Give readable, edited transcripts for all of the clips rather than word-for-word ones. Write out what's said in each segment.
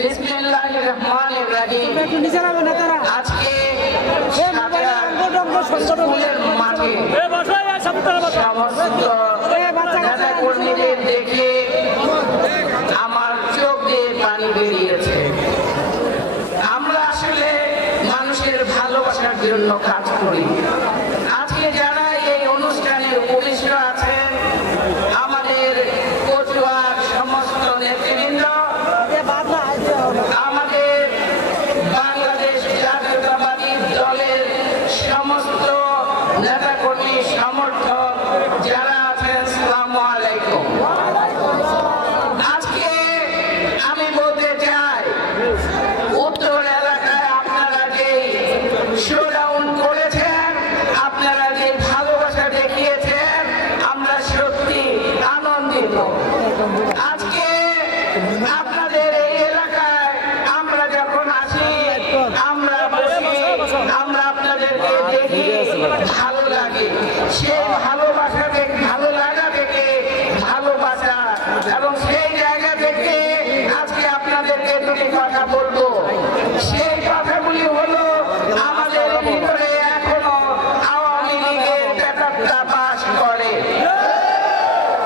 বিসমিল্লাহির রহমানির রহিম। আজকে স্কুলের মাঠে সমস্ত নেতাকর্মীদের দেখে আমার চোখ দিয়ে পানি বেরিয়েছে। আমরা আসলে মানুষের ভালোবাসার জন্য কাজ করি। আজকে যারা এই অনুষ্ঠানে উপবিষ্ট আছেন, আমাদের কচুয়ার সমস্ত নেতৃবৃন্দ, আমাদের বাংলাদেশ জাতীয়তাবাদী দলের সমস্ত নেতাকর্মী সমর্থক যারা আছেন, আসসালামু আলাইকুম। আজকে আমি বলতে চাই, উত্তর এলাকায় আপনারা যে শোডাউন করেছেন, আপনারা যে ভালোবাসা দেখিয়েছেন, আমরা সত্যি আনন্দিত। আজকে আপনাদের এই এলাকায় আমরা যখন আসি, আমরা বসি, আমরা আপনাদেরকে দেখি, ভালো লাগে। সেই ভালোবাসা দেখে, ভালো লাগা দেখে, ভালোবাসা এবং সেই জায়গা থেকে আজকে আপনাদেরকে দুটি কথা বলবো। সেই কথাগুলি হলো, আমাদের ভিতরে এখনো আওয়ামী লীগের ব্যাপারটা বাস করে।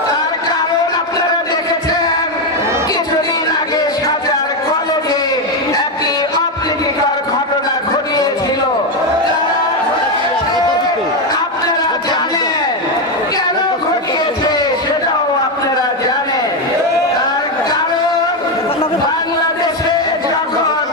তার কারণ আপনারা দেখেছেন, কিছুদিন আগে সাজার কলেজে একটি অপ্রীতিকর ঘটনা ঘটিয়েছিল। আপনারা জানেন কেন ঘটিয়েছে, সেটাও আপনারা জানেন। তার কারণ, বাংলাদেশে যখন